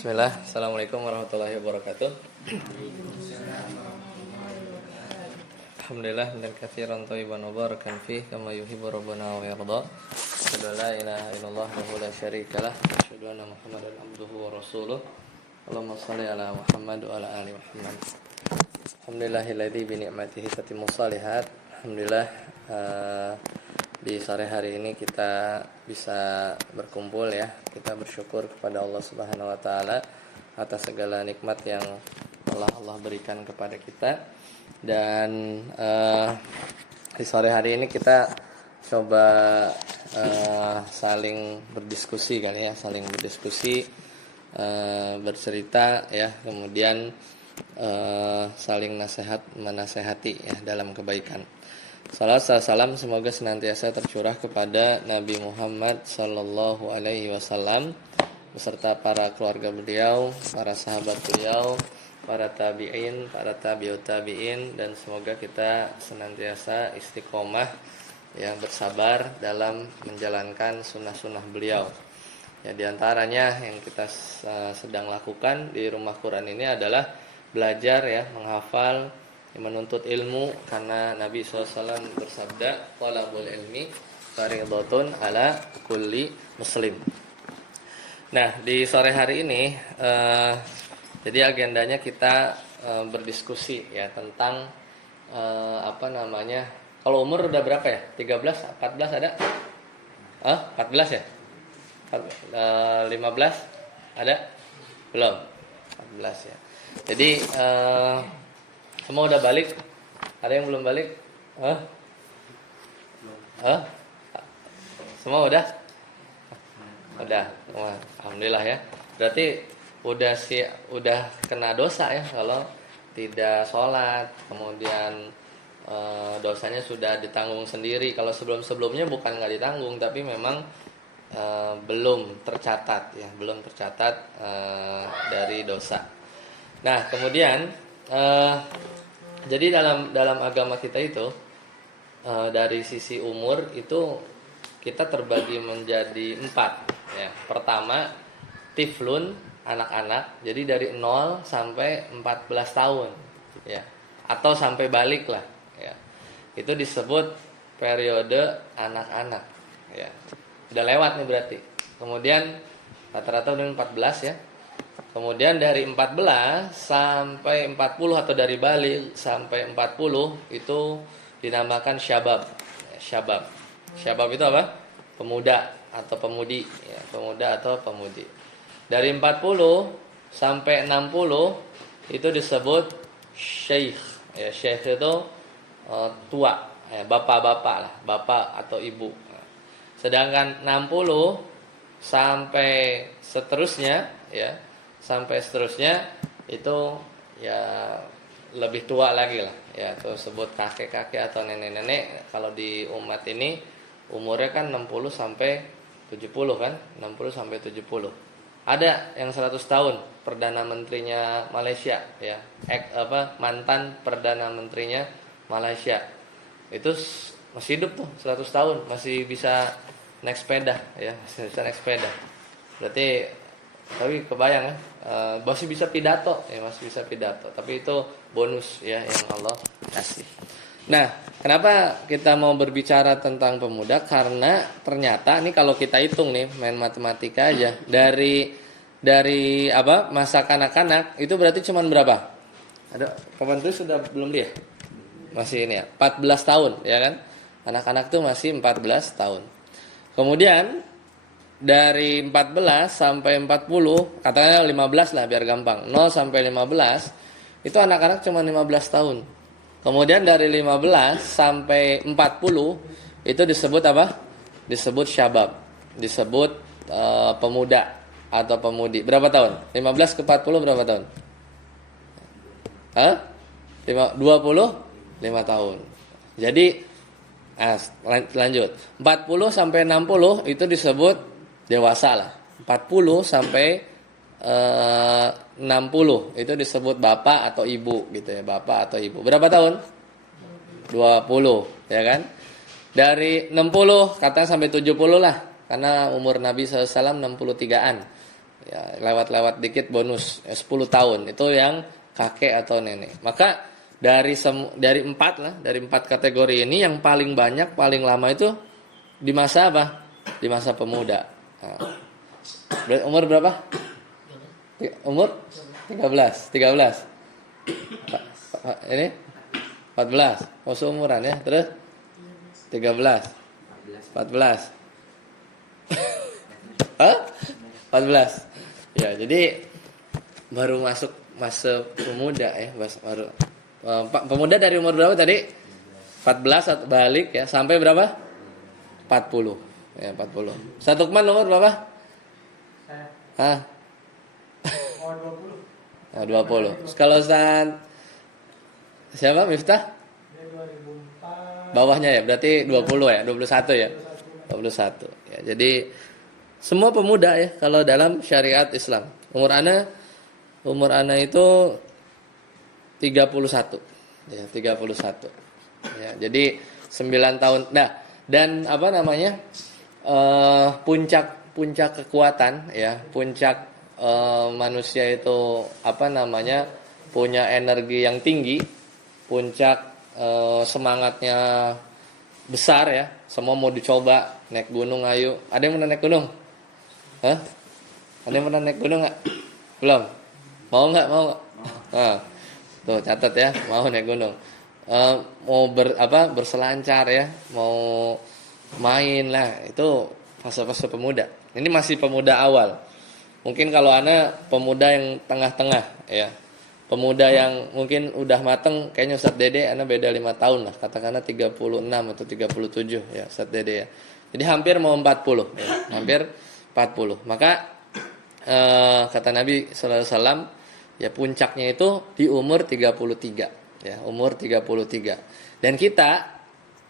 Bismillah, Assalamualaikum warahmatullahi wabarakatuh. Alhamdulillah dan katsiran thayyiban mubarakan fih kama yuhibbu rabbuna wa yarda. Asyhadu an la ilaha illallah wa la syarika lah, asyhadu anna Muhammadan abduhu wa rasuluh. Allahumma shalli ala Muhammad wa ala ali Muhammad. Alhamdulillahilladzi bi ni'matihi tatimmu shalihat. Alhamdulillah di sore hari ini kita bisa berkumpul ya. Kita bersyukur kepada Allah Subhanahu wa taala atas segala nikmat yang Allah berikan kepada kita. Dan di sore hari ini kita coba saling berdiskusi kali ya, saling berdiskusi, bercerita ya, kemudian saling menasehati ya dalam kebaikan. Salam semoga senantiasa tercurah kepada Nabi Muhammad sallallahu alaihi wasallam beserta para keluarga beliau, para sahabat beliau, para tabi'in, para tabi'ut tabi'in, dan semoga kita senantiasa istiqomah yang bersabar dalam menjalankan sunnah-sunnah beliau. Ya, di antaranya yang kita sedang lakukan di rumah Quran ini adalah belajar ya, menghafal, menuntut ilmu, karena Nabi SAW bersabda, talabul ilmi fardhatun ala kulli muslim. Nah, di sore hari ini jadi agendanya kita berdiskusi ya tentang kalau umur udah berapa ya? 13, 14 ada? 14 ya? 15 ada? Belum. 14 ya. Jadi semua udah balik? Ada yang belum balik? Semua udah? Udah. Wah, alhamdulillah ya. Berarti udah kena dosa ya kalau tidak sholat, kemudian dosanya sudah ditanggung sendiri. Kalau sebelumnya bukan nggak ditanggung, tapi memang belum tercatat ya, belum tercatat dari dosa. Nah, kemudian jadi dalam agama kita itu dari sisi umur itu kita terbagi menjadi 4 ya. Pertama, tiflun, anak-anak. Jadi dari 0 sampai 14 tahun ya, atau sampai balik lah ya. Itu disebut periode anak-anak ya. Udah lewat nih berarti. Kemudian rata-rata udah 14 ya. Kemudian dari 14 sampai 40 atau dari balik sampai 40 itu dinamakan syabab. Syabab itu apa? Pemuda atau pemudi ya, pemuda atau pemudi. Dari 40 sampai 60 itu disebut syekh. Ya, syekh itu tua, ya, bapak-bapak lah, bapak atau ibu. Sedangkan 60 sampai seterusnya ya, sampai seterusnya itu ya lebih tua lagi lah ya, itu sebut kakek-kakek atau nenek-nenek. Kalau di umat ini umurnya kan 60 sampai 70 kan, 60 sampai 70. Ada yang 100 tahun, perdana menterinya Malaysia ya, mantan perdana menterinya Malaysia. Itu masih hidup tuh 100 tahun, masih bisa naik sepeda ya, masih bisa naik sepeda. Berarti tapi kebayang ya, masih bisa pidato ya, masih bisa pidato. Tapi itu bonus ya yang Allah kasih. Nah, kenapa kita mau berbicara tentang pemuda? Karena ternyata nih kalau kita hitung nih, main matematika aja, dari masa kanak-kanak itu berarti cuman berapa? Ada kapan tuh sudah belum dia? Masih ini ya, 14 tahun ya kan? Anak-anak tuh masih 14 tahun. Kemudian dari 14 sampai 40, katakanlah 15 lah biar gampang. 0 sampai 15 itu anak-anak cuma 15 tahun. Kemudian dari 15 sampai 40 itu disebut apa? Disebut syabab. Disebut pemuda atau pemudi. Berapa tahun? 15 ke 40 berapa tahun? 25 tahun. Jadi lanjut. 40 sampai 60 itu disebut dewasa lah. 40 sampai 60 itu disebut bapak atau ibu gitu ya, bapak atau ibu. Berapa tahun? 20 ya kan? Dari 60 kata sampai 70 lah, karena umur Nabi SAW 63-an. Ya, lewat-lewat dikit bonus 10 tahun. Itu yang kakek atau nenek. Maka dari 4 lah, dari 4 kategori ini yang paling banyak, paling lama itu di masa apa? Di masa pemuda. Nah, umur berapa? Umur 13. Ini 14. Oh, seumuran ya. Terus 13. 14. Hah? 14. Ya, jadi baru masuk masa pemuda ya, baru pemuda dari umur berapa tadi? 14 atau balik ya, sampai berapa? 40. Ya, 40. Satu Lukman umur berapa? Hah? Oh, 20. Nah, 20. Kalau Ustaz siapa? Miftah? Dia 2004. Bawahnya ya, berarti 20 ya, 21 ya. 21. Ya, jadi semua pemuda ya kalau dalam syariat Islam. Umur ana itu 31. Ya, 31. Ya, jadi 9 tahun. Nah, dan apa namanya? Puncak kekuatan ya, puncak manusia itu apa namanya? Punya energi yang tinggi, puncak semangatnya besar ya. Semua mau dicoba, naik gunung ayo. Ada yang pernah naik gunung? Hah? Ada yang pernah naik gunung enggak? Belum. Mau enggak? Nah, tuh catat ya, mau naik gunung. Mau berselancar ya, mau main lah, itu fase-fase pemuda. Ini masih pemuda awal. Mungkin kalau ana pemuda yang tengah-tengah ya. Pemuda yang mungkin udah mateng, kayaknya Ustadz Dede ana beda 5 tahun lah, katakanlah 36 atau 37 ya Ustadz Dede ya. Jadi hampir mau 40 ya, hampir 40. Maka kata Nabi sallallahu alaihi wasallam ya puncaknya itu di umur 33 ya, umur 33. Dan kita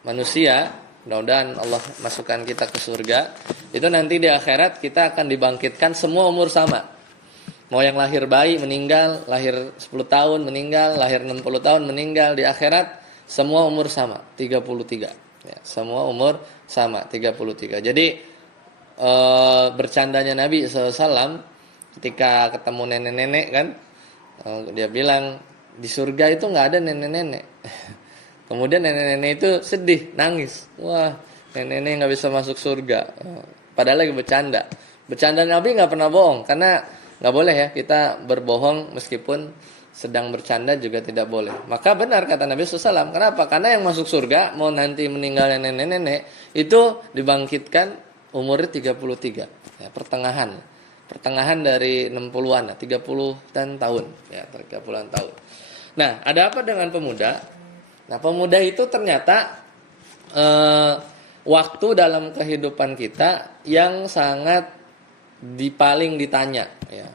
manusia, mudah-mudahan Allah masukkan kita ke surga, itu nanti di akhirat kita akan dibangkitkan semua umur sama. Mau yang lahir bayi meninggal, lahir 10 tahun meninggal, lahir 60 tahun meninggal, di akhirat semua umur sama, 33. Ya, semua umur sama, 33. Jadi bercandanya Nabi SAW ketika ketemu nenek-nenek kan, dia bilang di surga itu nggak ada nenek-nenek. Kemudian nenek-nenek itu sedih, nangis. Wah, nenek-nenek nggak bisa masuk surga. Padahal lagi bercanda. Bercanda Nabi nggak pernah bohong, karena nggak boleh ya kita berbohong meskipun sedang bercanda juga tidak boleh. Maka benar kata Nabi SAW. Kenapa? Karena yang masuk surga mau nanti meninggalnya nenek-nenek itu dibangkitkan umurnya 33 ya, pertengahan dari 60-an 30-an tahun ya, 30-an tahun. Nah, ada apa dengan pemuda? Nah, pemuda itu ternyata waktu dalam kehidupan kita yang sangat paling ditanya ya,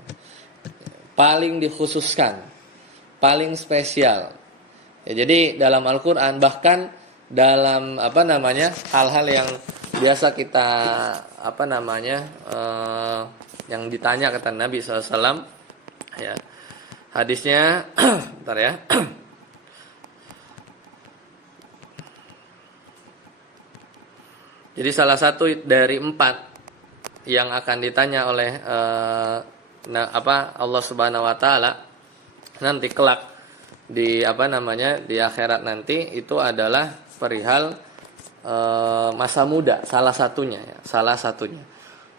paling dikhususkan, paling spesial ya. Jadi dalam Al-Quran, bahkan dalam hal-hal yang biasa kita yang ditanya kata Nabi SAW ya, hadisnya bentar ya. Jadi salah satu dari 4 yang akan ditanya oleh Allah Subhanahu wa taala nanti kelak di di akhirat nanti, itu adalah perihal masa muda, salah satunya.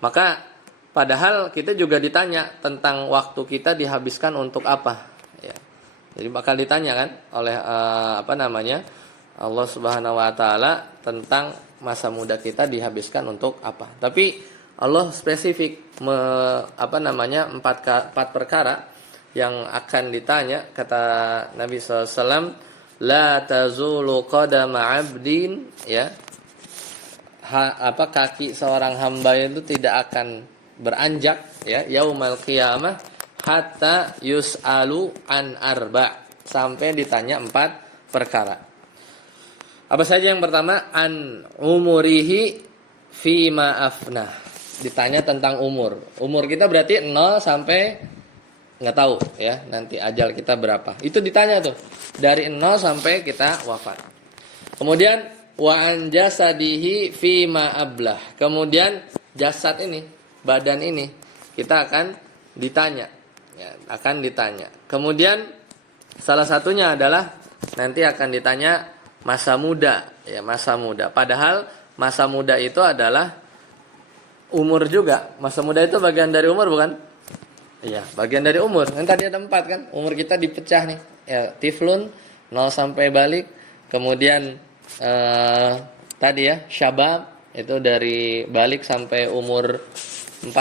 Maka padahal kita juga ditanya tentang waktu kita dihabiskan untuk apa ya. Jadi bakal ditanya kan oleh Allah Subhanahu wa taala tentang masa muda kita dihabiskan untuk apa. Tapi Allah spesifik 4 perkara yang akan ditanya. Kata Nabi SAW, la tazulu qadama 'abdin ya, kaki seorang hamba itu tidak akan beranjak ya, yaumal qiyamah hatta yus'alu an arba', sampai ditanya 4 perkara. Apa saja? Yang pertama, an umurihi fima afnah. Ditanya tentang umur. Umur kita berarti 0 sampai nggak tahu ya, nanti ajal kita berapa. Itu ditanya tuh. Dari 0 sampai kita wafat. Kemudian wa an jasadihi fima ablah. Kemudian jasad ini, badan ini, kita akan ditanya. Ya, akan ditanya. Kemudian salah satunya adalah nanti akan ditanya masa muda, ya masa muda. Padahal masa muda itu adalah umur juga. Masa muda itu bagian dari umur bukan? Iya, bagian dari umur. Kan tadi ada 4 kan? Umur kita dipecah nih. Ya, tiflun 0 sampai balik. Kemudian tadi ya, syabab itu dari balik sampai umur 40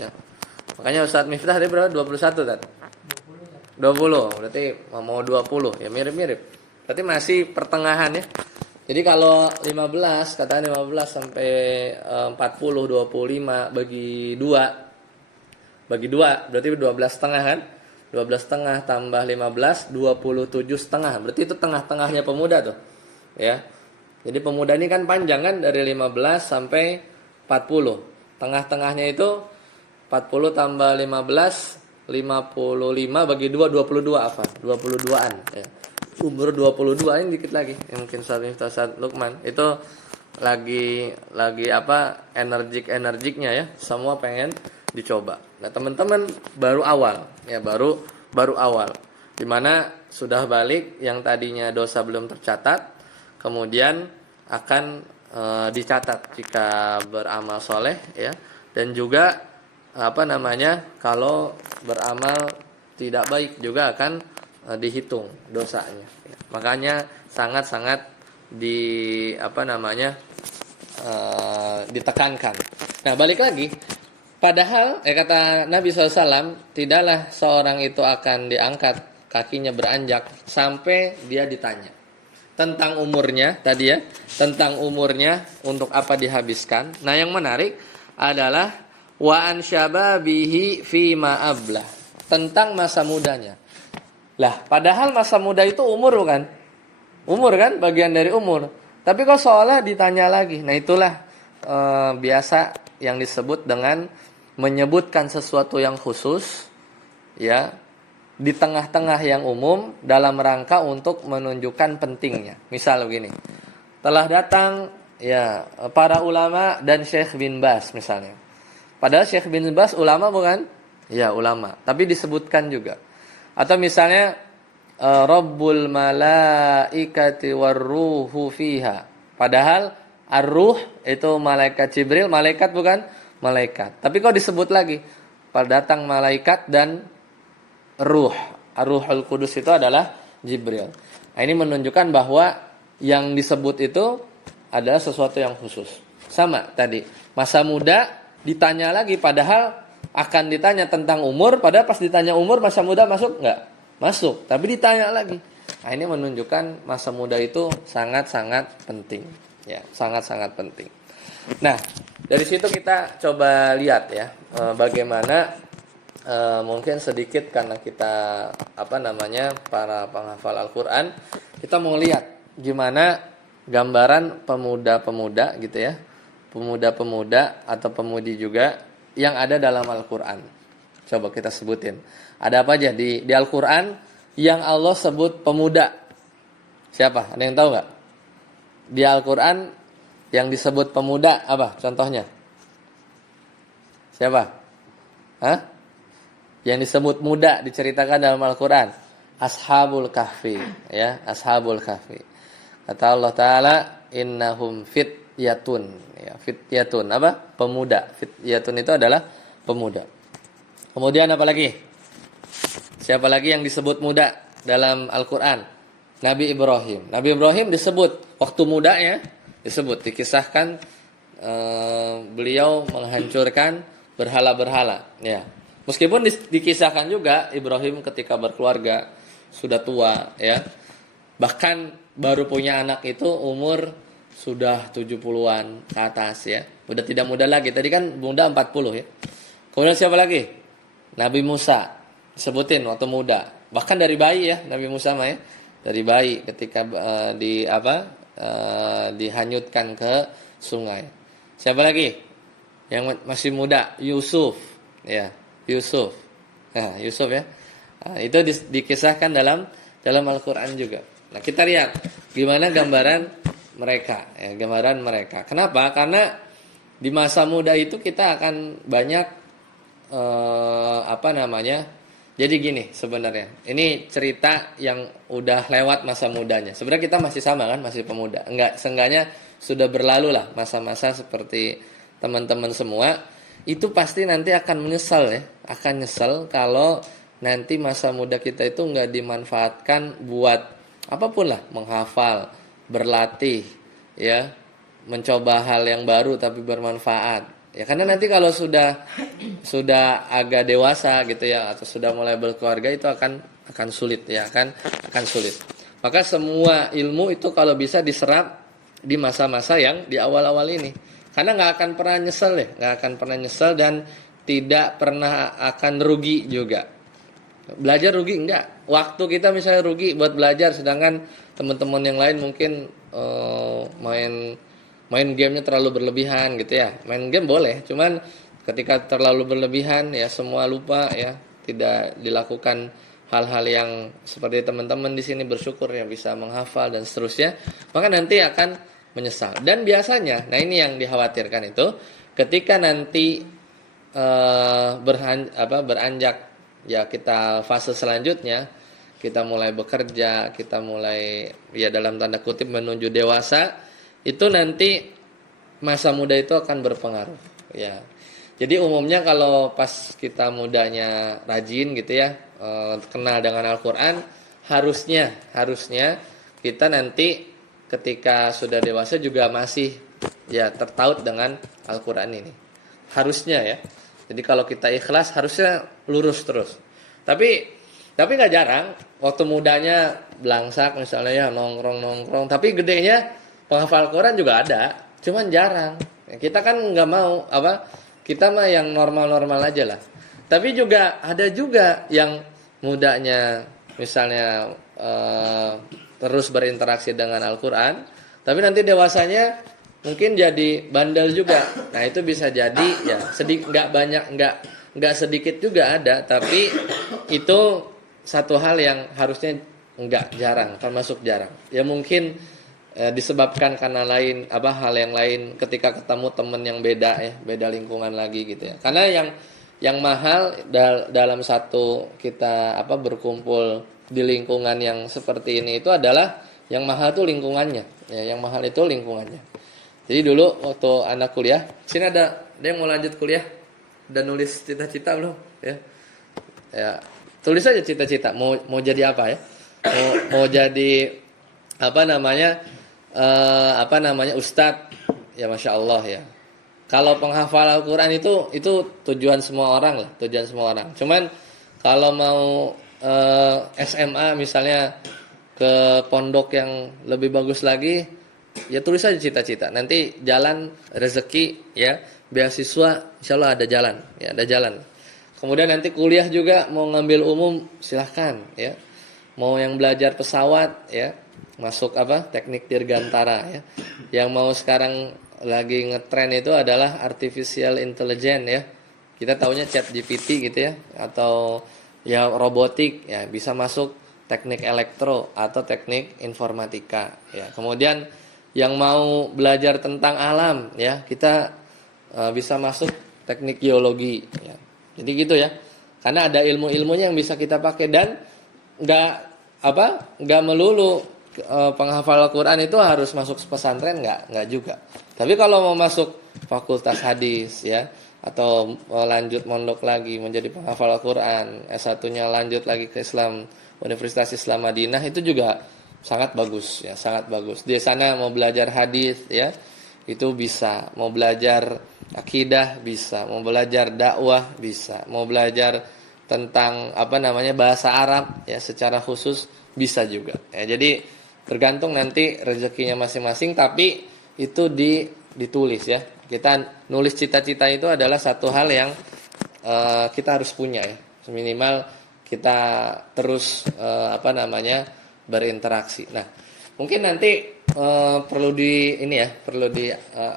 ya. Makanya Ustadz Miftah tadi berapa? 21 tadi. 20. Berarti mau 20 ya, mirip-mirip. Berarti masih pertengahan ya. Jadi kalau 15, katakan 15 sampai 40, 25 bagi 2 berarti 12 setengah kan? 12 setengah tambah 15, 27 setengah. Berarti itu tengah-tengahnya pemuda tuh. Ya. Jadi pemuda ini kan panjang kan, dari 15 sampai 40. Tengah-tengahnya itu 40 tambah 15, 55 bagi 2, 22 apa? 22-an ya. Umur 22 ini dikit lagi. Mungkin Ustaz Lukman itu lagi apa? Energiknya ya. Semua pengen dicoba. Nah, teman-teman baru awal ya, baru awal. Dimana sudah balik yang tadinya dosa belum tercatat, kemudian akan dicatat jika beramal soleh ya, dan juga kalau beramal tidak baik juga akan dihitung dosanya ya. Makanya sangat-sangat ditekankan. Nah, balik lagi, padahal kata Nabi SAW, tidaklah seorang itu akan diangkat kakinya beranjak sampai dia ditanya tentang umurnya tadi ya, tentang umurnya untuk apa dihabiskan. Nah, yang menarik adalah wa an syababihi fi ma ablah, tentang masa mudanya. Lah, padahal masa muda itu umur bukan? Umur kan bagian dari umur. Tapi kok seolah ditanya lagi. Nah, itulah biasa yang disebut dengan menyebutkan sesuatu yang khusus ya di tengah-tengah yang umum dalam rangka untuk menunjukkan pentingnya. Misal begini. Telah datang ya para ulama dan Syekh bin Bas misalnya. Padahal Syekh bin Bas ulama bukan? Ya, ulama. Tapi disebutkan juga. Atau misalnya Rabbul malaikati warruhu fiha. Padahal ar-ruh itu malaikat Jibril, malaikat bukan? Malaikat. Tapi kok disebut lagi? Pada datang malaikat dan ruh. Ar-ruhul Qudus itu adalah Jibril. Nah, ini menunjukkan bahwa yang disebut itu adalah sesuatu yang khusus. Sama tadi, masa muda ditanya lagi, padahal akan ditanya tentang umur, padahal pas ditanya umur masa muda masuk enggak? Masuk, tapi ditanya lagi. Nah, ini menunjukkan masa muda itu sangat-sangat penting, ya, sangat-sangat penting. Nah, dari situ kita coba lihat ya, bagaimana mungkin sedikit karena kita para penghafal Al-Qur'an, kita mau lihat gimana gambaran pemuda-pemuda gitu ya. Pemuda-pemuda atau pemudi juga yang ada dalam Al-Qur'an. Coba kita sebutin. Ada apa aja di Al-Qur'an yang Allah sebut pemuda? Siapa? Ada yang tahu enggak? Di Al-Qur'an yang disebut pemuda apa? Contohnya? Siapa? Hah? Yang disebut muda diceritakan dalam Al-Qur'an, Ashabul Kahfi, ya, Ashabul Kahfi. Kata Allah Ta'ala, innahum fityatun, ya, fityatun apa? Pemuda. Fityatun itu adalah pemuda. Kemudian apa lagi? Siapa lagi yang disebut muda dalam Al-Qur'an? Nabi Ibrahim. Nabi Ibrahim disebut waktu mudanya, disebut, dikisahkan beliau menghancurkan berhala-berhala, ya. Meskipun dikisahkan juga Ibrahim ketika berkeluarga sudah tua ya. Bahkan baru punya anak itu umur sudah 70-an ke atas ya. Udah tidak muda lagi. Tadi kan muda 40 ya. Kemudian siapa lagi? Nabi Musa. Sebutin waktu muda. Bahkan dari bayi ya, Nabi Musa mah ya. Dari bayi ketika dihanyutkan ke sungai. Siapa lagi? Yang masih muda, Yusuf ya. Yusuf. Nah, Yusuf ya. Nah, itu dikisahkan dalam Al-Qur'an juga. Nah, kita lihat gimana gambaran mereka, ya, gambaran mereka. Kenapa? Karena di masa muda itu kita akan banyak apa namanya? Jadi gini sebenarnya. Ini cerita yang udah lewat masa mudanya. Sebenarnya kita masih sama kan, masih pemuda. Seenggaknya sudah berlalu lah masa-masa seperti teman-teman semua. Itu pasti nanti akan menyesal ya. Akan nyesel kalau nanti masa muda kita itu nggak dimanfaatkan buat apapun lah. Menghafal, berlatih, ya, mencoba hal yang baru tapi bermanfaat. Ya karena nanti kalau sudah agak dewasa gitu ya atau sudah mulai berkeluarga itu akan sulit ya, akan sulit. Maka semua ilmu itu kalau bisa diserap di masa-masa yang di awal-awal ini. Karena nggak akan pernah nyesel ya, nggak akan pernah nyesel dan tidak pernah akan rugi juga. Belajar rugi enggak? Waktu kita misalnya rugi buat belajar sedangkan teman-teman yang lain mungkin main gamenya terlalu berlebihan gitu ya. Main game boleh, cuman ketika terlalu berlebihan ya semua lupa ya, tidak dilakukan hal-hal yang seperti teman-teman di sini bersyukur ya bisa menghafal dan seterusnya, maka nanti akan menyesal. Dan biasanya, nah ini yang dikhawatirkan itu ketika nanti beranjak ya kita fase selanjutnya, kita mulai bekerja, kita mulai ya dalam tanda kutip menuju dewasa, itu nanti masa muda itu akan berpengaruh ya. Jadi umumnya kalau pas kita mudanya rajin gitu ya, kenal dengan Al-Qur'an, harusnya kita nanti ketika sudah dewasa juga masih ya tertaut dengan Al-Qur'an ini. Harusnya ya. Jadi kalau kita ikhlas harusnya lurus terus. Tapi nggak jarang waktu mudanya belangsak misalnya ya nongkrong, tapi gedenya penghafal Quran juga ada, cuman jarang. Kita kan nggak mau kita mah yang normal-normal aja lah. Tapi juga ada juga yang mudanya misalnya terus berinteraksi dengan Al-Quran, tapi nanti dewasanya mungkin jadi bandel juga. Nah itu bisa jadi ya nggak banyak, nggak sedikit juga ada, tapi itu satu hal yang harusnya nggak jarang, termasuk jarang. Ya mungkin disebabkan karena hal yang lain ketika ketemu teman yang beda ya, beda lingkungan lagi gitu ya. Karena yang mahal dalam satu kita berkumpul di lingkungan yang seperti ini itu adalah yang mahal tuh lingkungannya ya, yang mahal itu lingkungannya. Jadi dulu waktu anak kuliah, sini ada yang mau lanjut kuliah, udah nulis cita-cita belum ya? Ya, tulis aja cita-cita mau jadi apa ya? Mau jadi ustadz ya, masya Allah ya. Kalau penghafal Al-Quran itu tujuan semua orang lah, tujuan semua orang. Cuman kalau mau SMA misalnya ke pondok yang lebih bagus lagi, ya tulis aja cita-cita. Nanti jalan rezeki ya, beasiswa insya Allah ada jalan ya, ada jalan. Kemudian nanti kuliah juga mau ngambil umum silahkan ya. Mau yang belajar pesawat ya, masuk teknik dirgantara ya. Yang mau sekarang lagi ngetren itu adalah artificial intelligence ya. Kita taunya ChatGPT gitu ya, atau ya robotik ya, bisa masuk teknik elektro atau teknik informatika ya. Kemudian yang mau belajar tentang alam ya, kita bisa masuk teknik geologi ya. Jadi gitu ya. Karena ada ilmu-ilmunya yang bisa kita pakai dan nggak melulu penghafal Al-Quran itu harus masuk pesantren, nggak juga. Tapi kalau mau masuk fakultas hadis ya, atau lanjut mondok lagi menjadi penghafal Al-Quran, S1-nya lanjut lagi ke Islam, Universitas Islam Madinah, itu juga sangat bagus ya, sangat bagus. Di sana mau belajar hadis ya, itu bisa. Mau belajar akidah bisa, mau belajar dakwah bisa, mau belajar tentang bahasa Arab ya secara khusus bisa juga. Ya, jadi tergantung nanti rezekinya masing-masing, tapi itu ditulis ya. Kita nulis cita-cita itu adalah satu hal yang kita harus punya ya. Minimal kita terus berinteraksi. Nah, mungkin nanti perlu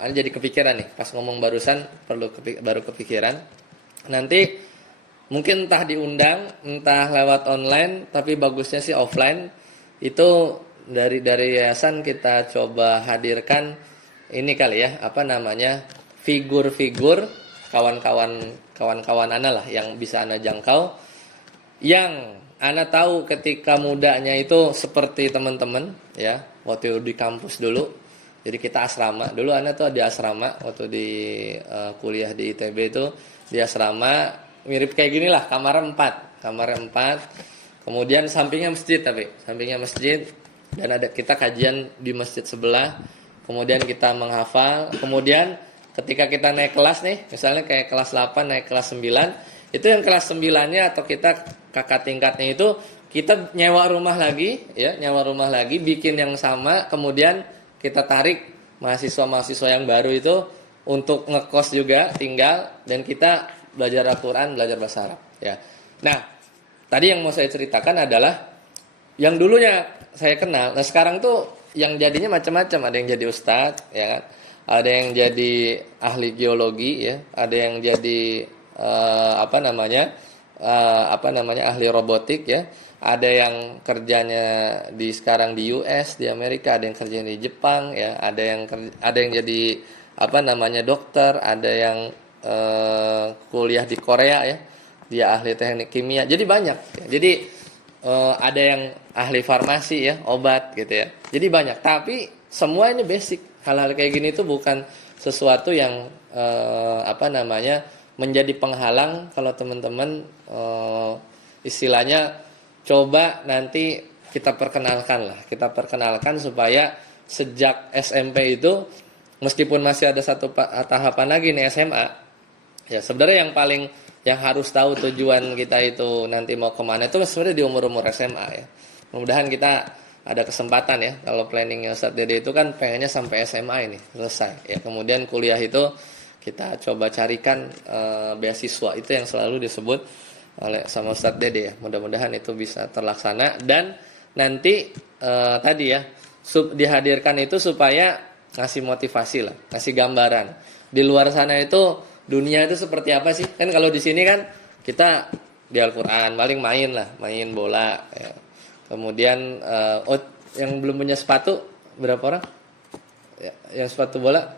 jadi kepikiran nih pas ngomong barusan, baru kepikiran. Nanti mungkin entah diundang, entah lewat online, tapi bagusnya sih offline. Itu dari yayasan kita coba hadirkan ini kali ya, figur-figur kawan-kawan ana lah yang bisa ana jangkau, yang ana tahu ketika mudanya itu seperti teman-teman ya, waktu di kampus dulu. Jadi kita asrama dulu, ana tuh di asrama waktu di kuliah di ITB itu, di asrama mirip kayak gini lah, kamar 4. Kemudian sampingnya masjid, tapi sampingnya masjid, dan ada kita kajian di masjid sebelah. Kemudian kita menghafal. Kemudian ketika kita naik kelas nih, misalnya kayak kelas 8 naik kelas 9, itu yang kelas 9-nya atau kita kakak tingkatnya itu kita nyewa rumah lagi, ya, nyewa rumah lagi, bikin yang sama, kemudian kita tarik mahasiswa-mahasiswa yang baru itu untuk ngekos juga tinggal, dan kita belajar Al-Qur'an, belajar bahasa Arab, ya. Nah, tadi yang mau saya ceritakan adalah yang dulunya saya kenal. Nah, sekarang tuh yang jadinya macam-macam, ada yang jadi ustadz, ya kan? Ada yang jadi ahli geologi, ya, ada yang jadi ahli robotik, ya, ada yang kerjanya sekarang di US, di Amerika, ada yang kerjanya di Jepang, ya, ada yang jadi dokter, ada yang kuliah di Korea, ya, dia ahli teknik kimia, jadi banyak, ya. Jadi ada yang ahli farmasi, ya, obat gitu, ya. Jadi banyak, tapi semua ini basic. Hal-hal kayak gini itu bukan sesuatu yang menjadi penghalang kalau teman-teman istilahnya coba nanti kita perkenalkan supaya sejak SMP itu, meskipun masih ada satu tahapan lagi nih SMA, ya, sebenarnya yang harus tahu tujuan kita itu nanti mau kemana itu sebenarnya di umur-umur SMA, ya. Mudah-mudahan kita ada kesempatan, ya, kalau planningnya Ustadz Dede itu kan pengennya sampai SMA ini selesai, ya. Kemudian kuliah itu kita coba carikan beasiswa, itu yang selalu disebut oleh sama Ustadz Dede, ya. Mudah-mudahan itu bisa terlaksana, dan nanti tadi, ya, dihadirkan itu supaya ngasih motivasi lah, ngasih gambaran di luar sana itu dunia itu seperti apa sih. Kan kalau di sini kan kita di Al-Qur'an paling main bola, ya. Kemudian yang belum punya sepatu berapa orang? Ya, yang sepatu bola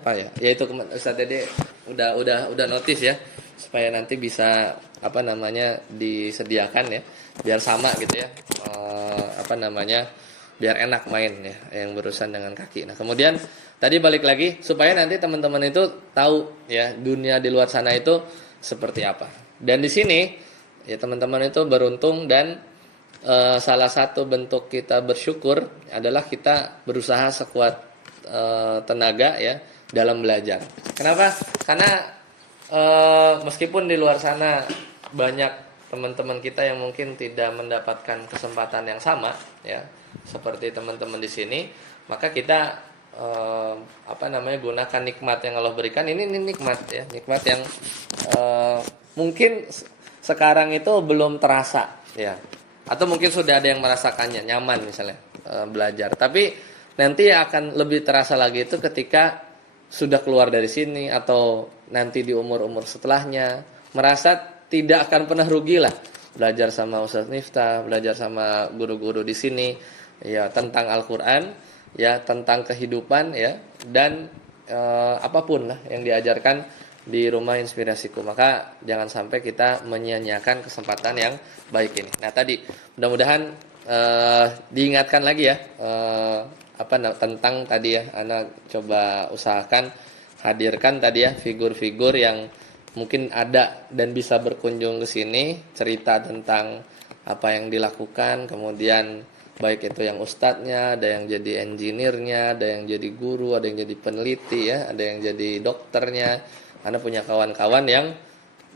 apa ya? Yaitu Ustadz Dede udah notice, ya, supaya nanti bisa disediakan, ya, biar sama gitu, ya. Biar enak main, ya, yang berurusan dengan kaki. Nah, kemudian tadi balik lagi supaya nanti teman-teman itu tahu, ya, dunia di luar sana itu seperti apa. Dan di sini, ya, teman-teman itu beruntung, dan salah satu bentuk kita bersyukur adalah kita berusaha sekuat tenaga, ya, dalam belajar. Kenapa? Karena meskipun di luar sana banyak teman-teman kita yang mungkin tidak mendapatkan kesempatan yang sama, ya, seperti teman-teman di sini, maka kita gunakan nikmat yang Allah berikan. Ini nikmat, ya, nikmat yang mungkin sekarang itu belum terasa, ya, atau mungkin sudah ada yang merasakannya nyaman misalnya belajar, tapi nanti akan lebih terasa lagi itu ketika sudah keluar dari sini, atau nanti di umur-umur setelahnya merasa tidak akan pernah rugi lah belajar sama Ustaz Miftah, belajar sama guru-guru di sini, ya, tentang Al-Qur'an, ya, tentang kehidupan, ya, dan apapun lah yang diajarkan di Rumah Inspirasiku. Maka jangan sampai kita menyia-nyiakan kesempatan yang baik ini. Nah, tadi mudah-mudahan diingatkan lagi, ya, tentang tadi, ya, Ana coba usahakan hadirkan tadi, ya, figur-figur yang mungkin ada dan bisa berkunjung ke sini, cerita tentang apa yang dilakukan, kemudian baik itu yang ustadznya, ada yang jadi engineer-nya, ada yang jadi guru, ada yang jadi peneliti, ya, ada yang jadi dokternya. Karena punya kawan-kawan yang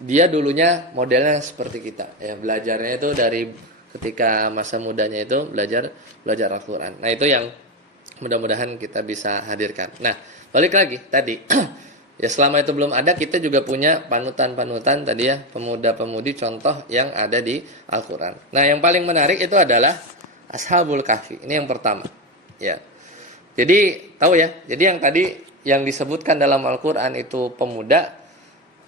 dia dulunya modelnya seperti kita, ya, belajarnya itu dari ketika masa mudanya itu belajar Al-Qur'an. Nah, itu yang mudah-mudahan kita bisa hadirkan. Nah, balik lagi tadi ya, selama itu belum ada, kita juga punya panutan-panutan tadi, ya, pemuda-pemudi contoh yang ada di Al-Qur'an. Nah, yang paling menarik itu adalah Ashabul Kahfi. Ini yang pertama, ya. Jadi tahu, ya, jadi yang tadi yang disebutkan dalam Al-Qur'an itu pemuda,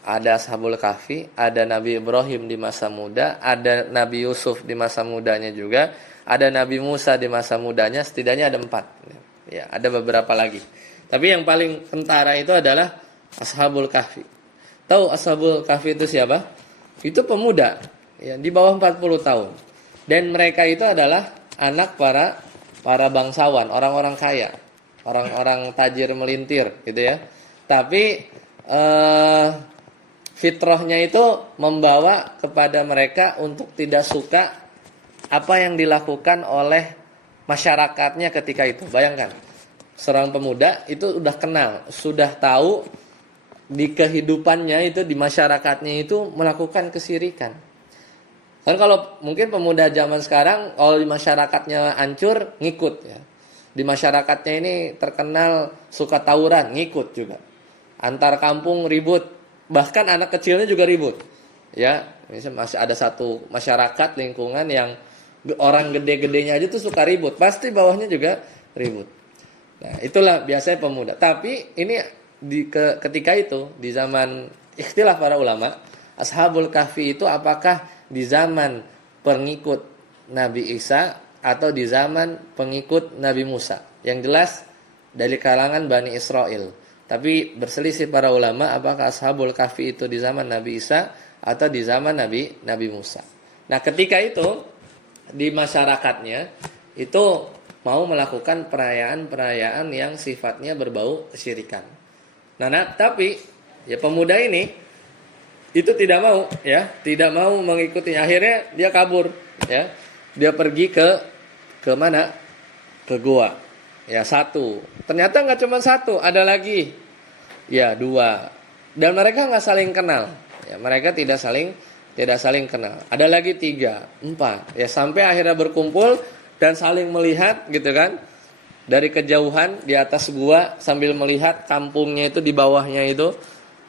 ada Ashabul Kahfi, ada Nabi Ibrahim di masa muda, ada Nabi Yusuf di masa mudanya juga, ada Nabi Musa di masa mudanya, setidaknya ada 4. Ya, ada beberapa lagi. Tapi yang paling kentara itu adalah Ashabul Kahfi. Tahu Ashabul Kahfi itu siapa? Itu pemuda ya, di bawah 40 tahun. Dan mereka itu adalah anak para bangsawan, orang-orang kaya, orang-orang tajir melintir gitu ya. Tapi fitrahnya itu membawa kepada mereka untuk tidak suka apa yang dilakukan oleh masyarakatnya ketika itu. Bayangkan, seorang pemuda itu udah kenal, sudah tahu di kehidupannya itu, di masyarakatnya itu melakukan kesirikan. Kan kalau mungkin pemuda zaman sekarang, kalau di masyarakatnya hancur, ngikut ya. Di masyarakatnya ini terkenal suka tawuran, ngikut juga. Antar kampung ribut, bahkan anak kecilnya juga ribut. Ya, misalnya masih ada satu masyarakat lingkungan yang orang gede-gedenya aja tuh suka ribut, pasti bawahnya juga ribut. Nah, itulah biasanya pemuda. Tapi ini ketika itu di zaman ikhtilaf para ulama, Ashabul Kahfi itu apakah di zaman pengikut Nabi Isa atau di zaman pengikut Nabi Musa? Yang jelas dari kalangan Bani Israel. Tapi berselisih para ulama apakah Ashabul Kahfi itu di zaman Nabi Isa atau di zaman Nabi Musa. Nah, ketika itu di masyarakatnya itu mau melakukan perayaan-perayaan yang sifatnya berbau kesyirikan. Nah, tapi ya pemuda ini itu tidak mau ya, tidak mau mengikuti. Akhirnya dia kabur ya. Dia pergi ke mana? Ke gua. Ya, satu. Ternyata nggak cuma satu, ada lagi. Ya, dua. Dan mereka nggak saling kenal. Ya, mereka tidak saling kenal. Ada lagi 3, 4. Ya, sampai akhirnya berkumpul dan saling melihat gitu kan. Dari kejauhan di atas gua sambil melihat kampungnya itu di bawahnya itu.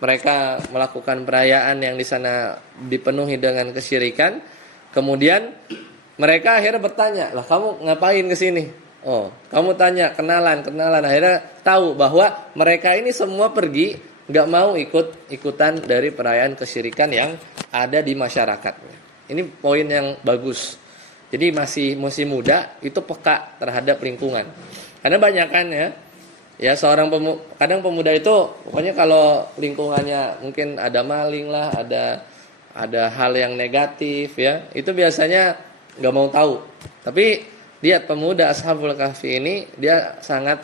Mereka melakukan perayaan yang di sana dipenuhi dengan kesyirikan. Kemudian mereka akhirnya bertanya, "Lah kamu ngapain ke sini?" Oh, kamu tanya, kenalan. Akhirnya tahu bahwa mereka ini semua pergi, nggak mau ikutan dari perayaan kesyirikan yang ada di masyarakat. Ini poin yang bagus. Jadi masih muda itu peka terhadap lingkungan. Karena banyak kan ya seorang kadang pemuda itu pokoknya kalau lingkungannya mungkin ada maling lah, ada hal yang negatif ya, itu biasanya nggak mau tahu. Tapi lihat pemuda Ashabul Kahfi ini dia sangat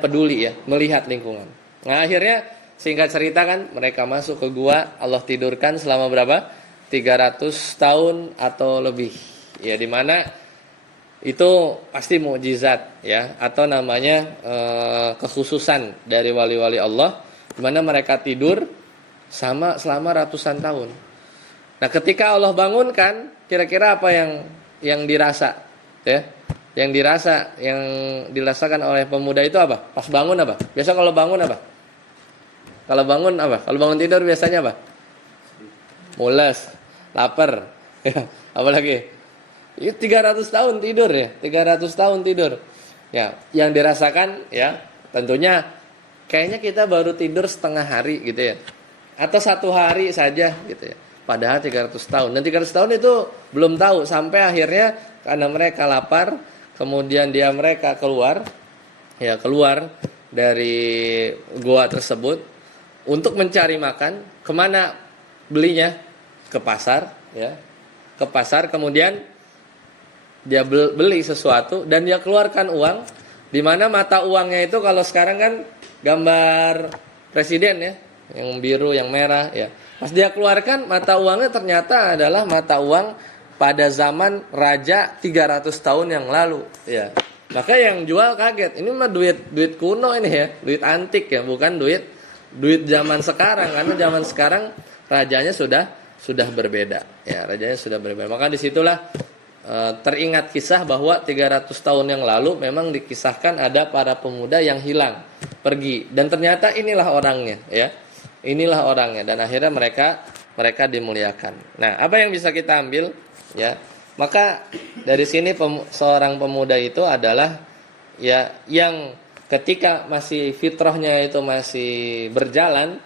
peduli ya, melihat lingkungan. Nah, akhirnya singkat cerita kan mereka masuk ke gua, Allah tidurkan selama berapa? 300 tahun atau lebih. Ya, di mana itu pasti mukjizat ya, atau namanya kekhususan dari wali-wali Allah, di mana mereka tidur selama ratusan tahun. Nah, ketika Allah bangunkan, kira-kira apa yang dirasa ya? Yang dirasakan oleh pemuda itu apa? Pas bangun apa? Biasa kalau bangun apa? Kalau bangun tidur biasanya apa? Mules, lapar. Apa lagi? Itu 300 tahun tidur ya, 300 tahun tidur. Ya, yang dirasakan ya, tentunya kayaknya kita baru tidur setengah hari gitu ya. Atau 1 hari saja gitu ya. Padahal 300 tahun. Dan 300 tahun itu belum tahu sampai akhirnya karena mereka lapar, kemudian mereka keluar dari gua tersebut untuk mencari makan. Kemana belinya? Ke pasar ya. Ke pasar, kemudian dia beli sesuatu dan dia keluarkan uang, di mana mata uangnya itu kalau sekarang kan gambar presiden ya, yang biru, yang merah ya. Pas dia keluarkan mata uangnya ternyata adalah mata uang pada zaman raja 300 tahun yang lalu ya. Maka yang jual kaget, ini mah duit kuno ini ya, duit antik ya, bukan duit zaman sekarang, karena zaman sekarang rajanya sudah berbeda ya, rajanya sudah berbeda. Maka disitulah teringat kisah bahwa 300 tahun yang lalu memang dikisahkan ada para pemuda yang hilang, pergi, dan ternyata inilah orangnya ya. Inilah orangnya, dan akhirnya mereka dimuliakan. Nah, apa yang bisa kita ambil ya? Maka dari sini seorang pemuda itu adalah ya yang ketika masih fitrahnya itu masih berjalan,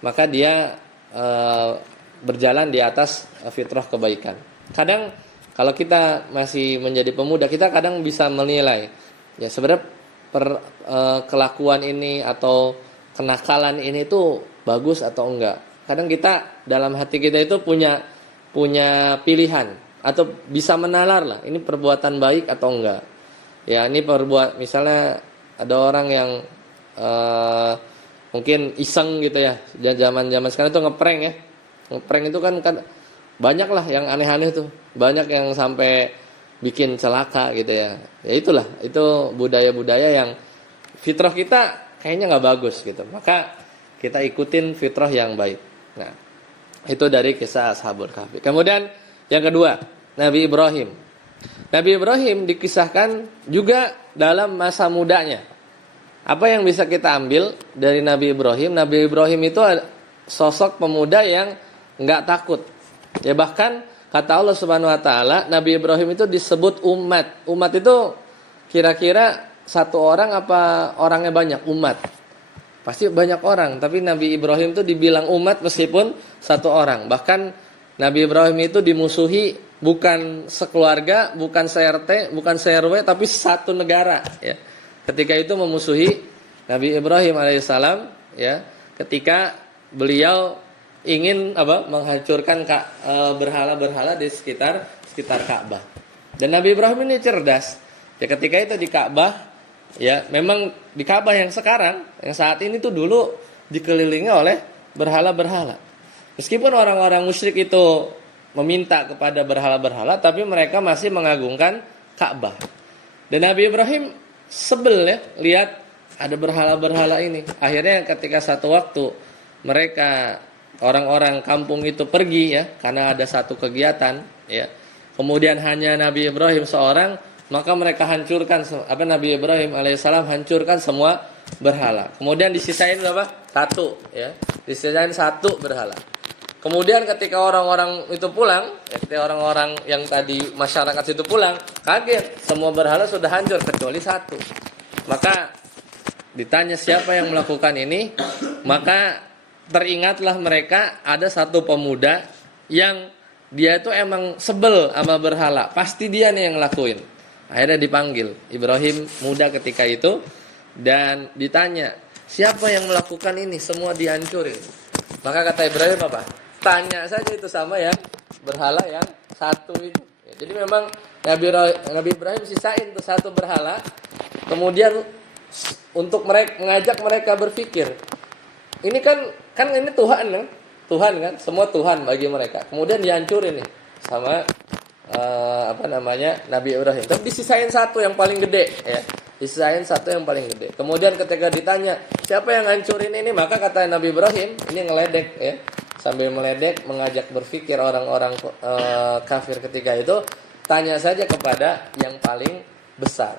maka dia berjalan di atas fitrah kebaikan. Kadang kalau kita masih menjadi pemuda, kita kadang bisa menilai ya sebenarnya kelakuan ini atau kenakalan ini tuh bagus atau enggak. Kadang kita dalam hati kita itu punya pilihan atau bisa menalar lah, ini perbuatan baik atau enggak. Ya, ini misalnya ada orang yang mungkin iseng gitu ya. Zaman sekarang itu ngeprank ya. Ngeprank itu kan banyak lah yang aneh-aneh tuh. Banyak yang sampai bikin celaka gitu ya. Ya itulah, itu budaya-budaya yang fitrah kita kayaknya nggak bagus gitu. Maka kita ikutin fitrah yang baik. Nah, itu dari kisah Ashabul Kahfi. Kemudian yang kedua, Nabi Ibrahim. Nabi Ibrahim dikisahkan juga dalam masa mudanya. Apa yang bisa kita ambil dari Nabi Ibrahim? Nabi Ibrahim itu sosok pemuda yang nggak takut. Ya bahkan kata Allah Subhanahu Wa Taala, Nabi Ibrahim itu disebut umat. Umat itu kira-kira satu orang apa orangnya banyak? Umat. Pasti banyak orang. Tapi Nabi Ibrahim itu dibilang umat meskipun satu orang. Bahkan Nabi Ibrahim itu dimusuhi bukan sekeluarga, bukan se-RT, bukan se-RW, tapi satu negara. Ya. Ketika itu memusuhi Nabi Ibrahim alaihissalam, ya, ketika beliau ingin menghancurkan berhala-berhala di sekitar Ka'bah. Dan Nabi Ibrahim ini cerdas. Ya, ketika itu di Ka'bah, ya, memang di Ka'bah yang sekarang, yang saat ini tuh dulu dikelilingi oleh berhala-berhala. Meskipun orang-orang musyrik itu meminta kepada berhala-berhala, tapi mereka masih mengagungkan Ka'bah. Dan Nabi Ibrahim sebel ya lihat ada berhala-berhala ini. Akhirnya ketika satu waktu mereka orang-orang kampung itu pergi ya karena ada satu kegiatan ya. Kemudian hanya Nabi Ibrahim seorang, maka mereka hancurkan Nabi Ibrahim alaihissalam hancurkan semua berhala. Kemudian disisain satu ya. Disisain satu berhala. Kemudian ketika orang-orang itu pulang, ketika orang-orang yang tadi masyarakat itu pulang, kaget, semua berhala sudah hancur kecuali satu. Maka ditanya siapa yang melakukan ini, maka teringatlah mereka ada satu pemuda yang dia itu emang sebel sama berhala, pasti dia nih yang ngelakuin. Akhirnya dipanggil Ibrahim muda ketika itu dan ditanya, siapa yang melakukan ini? Semua dihancurin. Maka kata Ibrahim apa? Tanya saja itu sama yang berhala yang satu itu. Ya, jadi memang Nabi Ibrahim sisain tuh satu berhala. Kemudian untuk mengajak mereka berpikir. Ini kan ini Tuhan kan? Tuhan kan? Semua Tuhan bagi mereka. Kemudian dihancurin nih sama Nabi Ibrahim. Tapi disisain satu yang paling gede ya. Disisain satu yang paling gede. Kemudian ketika ditanya, siapa yang hancurin ini? Maka kata Nabi Ibrahim, ini ngeledek ya. Sambil meledek mengajak berpikir orang-orang kafir ketika itu, tanya saja kepada yang paling besar.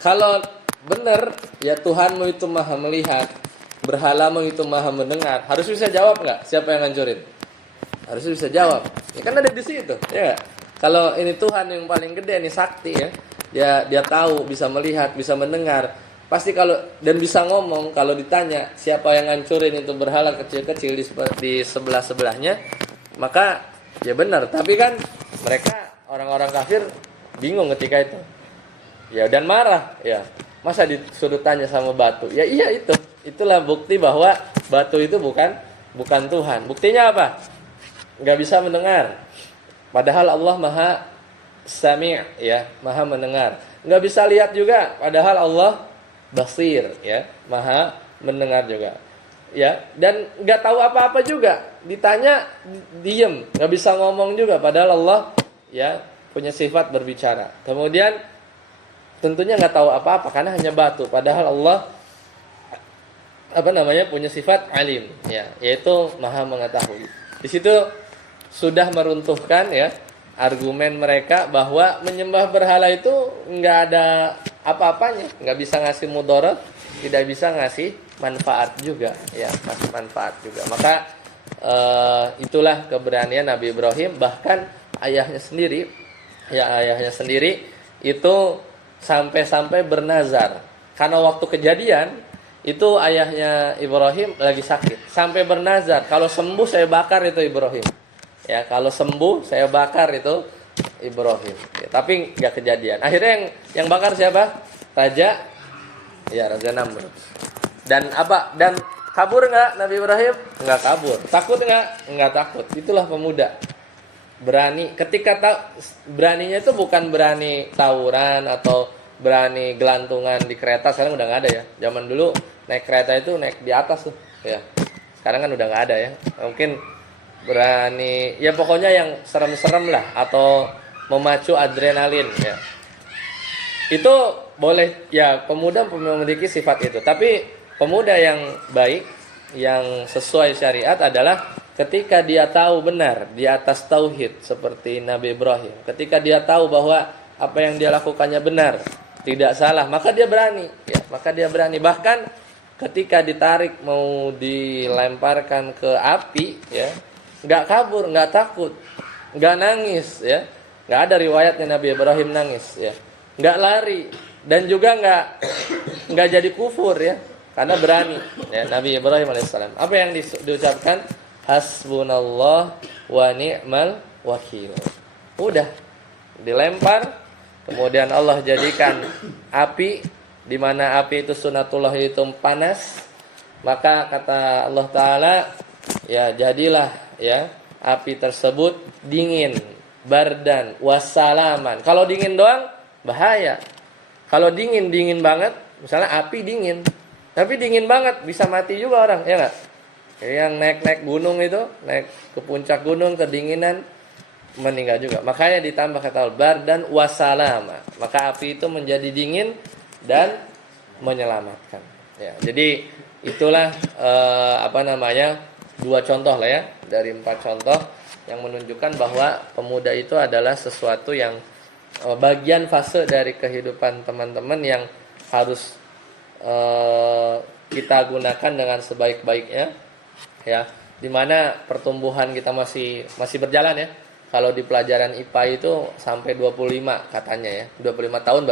Kalau benar ya Tuhanmu itu maha melihat, berhalamu itu maha mendengar, harus bisa jawab nggak siapa yang hancurin? Harus bisa jawab. Ya kan ada di situ, ya gak? Kalau ini Tuhan yang paling gede nih sakti ya, dia tahu, bisa melihat, bisa mendengar. Pasti kalau dan bisa ngomong kalau ditanya siapa yang ngancurin itu berhala kecil-kecil di sebelah-sebelahnya, maka ya benar. Tapi kan mereka orang-orang kafir bingung ketika itu. Ya dan marah, ya. Masa disuruh tanya sama batu? Ya iya itu. Itulah bukti bahwa batu itu bukan Tuhan. Buktinya apa? Enggak bisa mendengar. Padahal Allah Maha Sami', ya, Maha mendengar. Enggak bisa lihat juga, padahal Allah Basir, ya, Maha mendengar juga. Ya, dan enggak tahu apa-apa juga. Ditanya diem, enggak bisa ngomong juga, padahal Allah ya punya sifat berbicara. Kemudian tentunya enggak tahu apa-apa karena hanya batu, padahal Allah punya sifat alim, ya, yaitu Maha mengetahui. Di situ sudah meruntuhkan ya argumen mereka bahwa menyembah berhala itu nggak ada apa-apanya, nggak bisa ngasih mudarat, tidak bisa ngasih manfaat juga, ya, ngasih manfaat juga. Maka itulah keberanian Nabi Ibrahim. Bahkan ayahnya sendiri itu sampai bernazar karena waktu kejadian itu ayahnya Ibrahim lagi sakit, sampai bernazar kalau sembuh saya bakar itu Ibrahim. Ya, kalau sembuh saya bakar itu Ibrahim. Ya, tapi nggak kejadian. Akhirnya yang bakar siapa? Raja Namrud. Dan apa? Dan kabur nggak Nabi Ibrahim? Nggak kabur. Takut nggak? Nggak takut. Itulah pemuda. Berani. Beraninya itu bukan berani tawuran atau berani gelantungan di kereta. Sekarang udah nggak ada ya. Zaman dulu naik kereta itu naik di atas tuh. Ya. Sekarang kan udah nggak ada ya. Mungkin berani. Ya pokoknya yang serem-serem lah atau memacu adrenalin ya. Itu boleh ya, pemuda memiliki sifat itu. Tapi pemuda yang baik, yang sesuai syariat adalah ketika dia tahu benar di atas tauhid seperti Nabi Ibrahim. Ketika dia tahu bahwa apa yang dia lakukannya benar, tidak salah, maka dia berani ya, maka dia berani. Bahkan ketika ditarik mau dilemparkan ke api ya, enggak kabur, enggak takut, enggak nangis ya. Enggak ada riwayatnya Nabi Ibrahim nangis ya. Enggak lari dan juga enggak jadi kufur ya, karena berani ya Nabi Ibrahim alaihissalam. Apa yang diucapkan? Hasbunallah wa ni'mal wakil. Udah dilempar, kemudian Allah jadikan api, di mana api itu sunatullah itu panas, maka kata Allah Ta'ala ya jadilah ya api tersebut dingin, bardan wassalaman. Kalau dingin doang bahaya. Kalau dingin banget, misalnya api dingin, tapi dingin banget bisa mati juga orang, ya nggak? Yang naik gunung itu, naik ke puncak gunung kedinginan meninggal juga. Makanya ditambah kata bardan wasalama. Maka api itu menjadi dingin dan menyelamatkan. Ya, jadi itulah dua contoh lah ya dari 4 contoh yang menunjukkan bahwa pemuda itu adalah sesuatu yang bagian fase dari kehidupan teman-teman yang harus kita gunakan dengan sebaik-baiknya ya, dimana pertumbuhan kita masih berjalan ya. Kalau di pelajaran IPA itu sampai 25 katanya ya, 25 tahun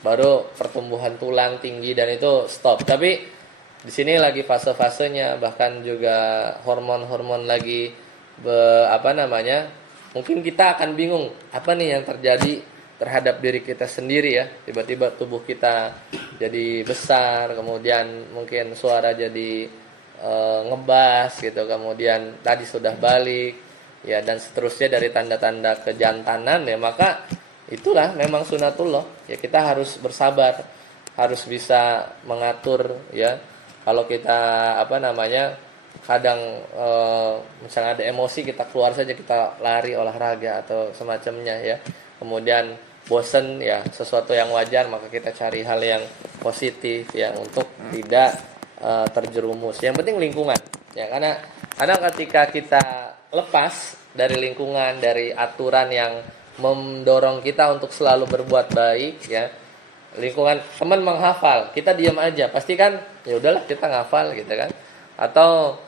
baru pertumbuhan tulang tinggi dan itu stop. Tapi di sini lagi fase-fasenya, bahkan juga hormon-hormon lagi mungkin kita akan bingung apa nih yang terjadi terhadap diri kita sendiri ya. Tiba-tiba tubuh kita jadi besar, kemudian mungkin suara jadi ngebas gitu, kemudian tadi sudah balik ya, dan seterusnya dari tanda-tanda kejantanan ya. Maka itulah memang sunatullah ya, kita harus bersabar, harus bisa mengatur ya. Kalau kita kadang misalnya ada emosi, kita keluar saja, kita lari olahraga atau semacamnya ya. Kemudian bosen ya, sesuatu yang wajar, maka kita cari hal yang positif ya untuk tidak terjerumus. Yang penting lingkungan ya, karena ketika kita lepas dari lingkungan, dari aturan yang mendorong kita untuk selalu berbuat baik ya, lingkungan teman menghafal, kita diam aja, pasti kan ya udahlah kita ngafal gitu kan. Atau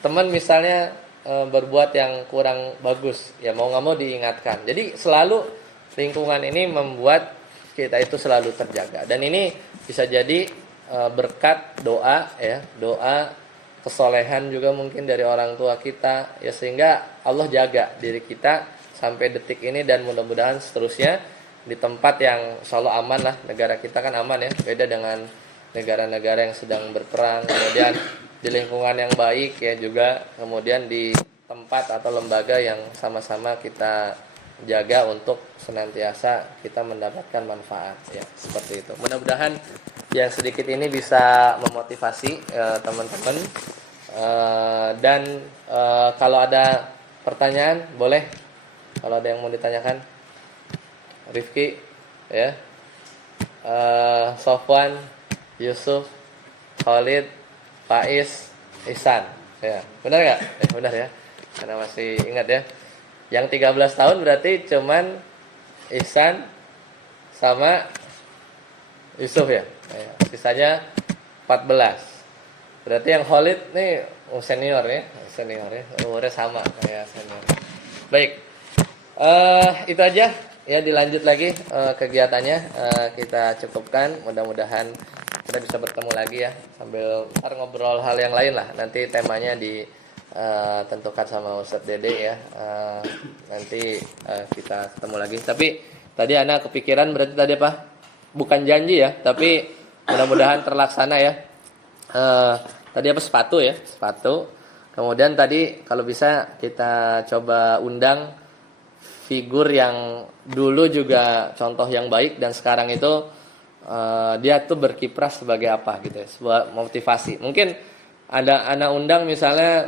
teman misalnya berbuat yang kurang bagus ya, mau nggak mau diingatkan. Jadi selalu lingkungan ini membuat kita itu selalu terjaga, dan ini bisa jadi berkat doa ya, doa kesolehan juga mungkin dari orang tua kita ya, sehingga Allah jaga diri kita sampai detik ini, dan mudah-mudahan seterusnya di tempat yang selalu aman lah. Negara kita kan aman ya, beda dengan negara-negara yang sedang berperang. Kemudian di lingkungan yang baik ya juga, kemudian di tempat atau lembaga yang sama-sama kita jaga untuk senantiasa kita mendapatkan manfaat ya, seperti itu. Mudah-mudahan yang sedikit ini bisa memotivasi teman-teman, dan kalau ada pertanyaan boleh, kalau ada yang mau ditanyakan. Rifki ya, Sofwan, Yusuf, Khalid, Faiz, Ihsan ya, benar nggak? Benar ya, karena masih ingat ya. Yang 13 tahun berarti cuman Ihsan sama Yusuf ya, sisanya 14. Berarti yang Khalid nih senior ya, umurnya sama kayak senior. Baik, itu aja ya, dilanjut lagi kegiatannya, kita cukupkan. Mudah-mudahan kita bisa bertemu lagi ya, sambil ntar ngobrol hal yang lain lah. Nanti temanya ditentukan sama Ustadz Dede ya, nanti kita ketemu lagi. Tapi tadi anak kepikiran, berarti tadi apa? Bukan janji ya, tapi mudah-mudahan terlaksana ya. Tadi apa, sepatu ya, sepatu. Kemudian tadi kalau bisa kita coba undang figur yang dulu juga contoh yang baik dan sekarang itu dia tuh berkiprah sebagai apa gitu ya, sebuah motivasi. Mungkin ada anak undang misalnya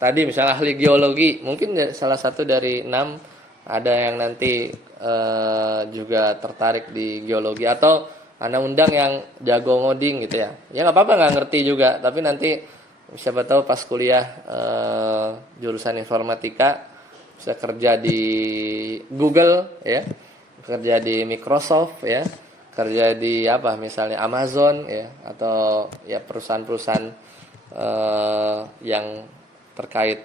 tadi misalnya ahli geologi, mungkin salah satu dari 6 ada yang nanti juga tertarik di geologi, atau anak undang yang jago ngoding gitu ya. Ya nggak apa-apa nggak ngerti juga, tapi nanti siapa tahu pas kuliah jurusan informatika bisa kerja di Google ya, kerja di Microsoft ya, kerja di apa misalnya Amazon ya, atau ya perusahaan-perusahaan yang terkait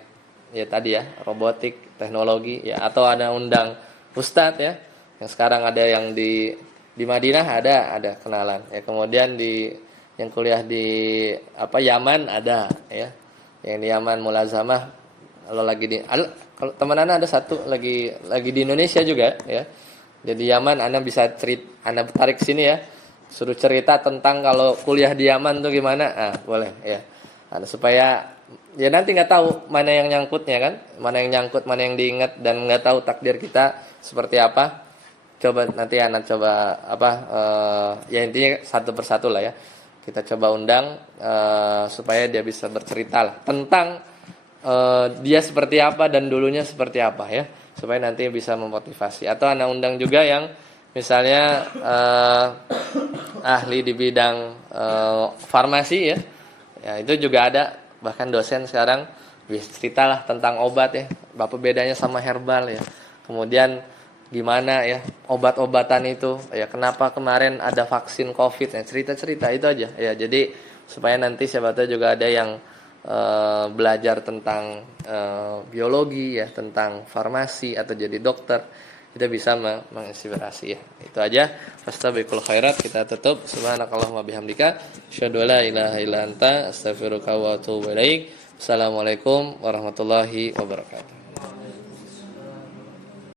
ya tadi ya robotik, teknologi ya, atau ada undang Ustadz ya, yang sekarang ada yang di Madinah ada kenalan ya, kemudian di yang kuliah di apa Yaman ada ya, yang di Yaman mulazamah, kalau lagi di kalau teman Ana ada satu lagi di Indonesia juga ya. Jadi Yaman Ana bisa Ana tarik sini ya. Suruh cerita tentang kalau kuliah di Yaman tuh gimana. Ah, boleh ya. Ana supaya ya nanti nggak tahu mana yang nyangkutnya kan, mana yang nyangkut, mana yang diingat, dan nggak tahu takdir kita seperti apa. Coba nanti Ana coba apa ya intinya satu persatu lah ya. Kita coba undang supaya dia bisa bercerita lah tentang dia seperti apa dan dulunya seperti apa ya, supaya nanti bisa memotivasi. Atau anak undang juga yang misalnya ahli di bidang farmasi ya, ya itu juga ada, bahkan dosen sekarang bisa ceritalah tentang obat ya, apa bedanya sama herbal ya, kemudian gimana ya obat-obatan itu ya, kenapa kemarin ada vaksin COVID ya, cerita-cerita itu aja ya. Jadi supaya nanti siapa tahu juga ada yang belajar tentang biologi ya, tentang farmasi atau jadi dokter, kita bisa menginspirasi ya. Itu aja. Fastabiqul khairat, kita tutup. Subhanakallahumma bihamdika asyhadu alla ilaha illa anta astaghfiruka wa atubu ilaik. Assalamualaikum warahmatullahi wabarakatuh.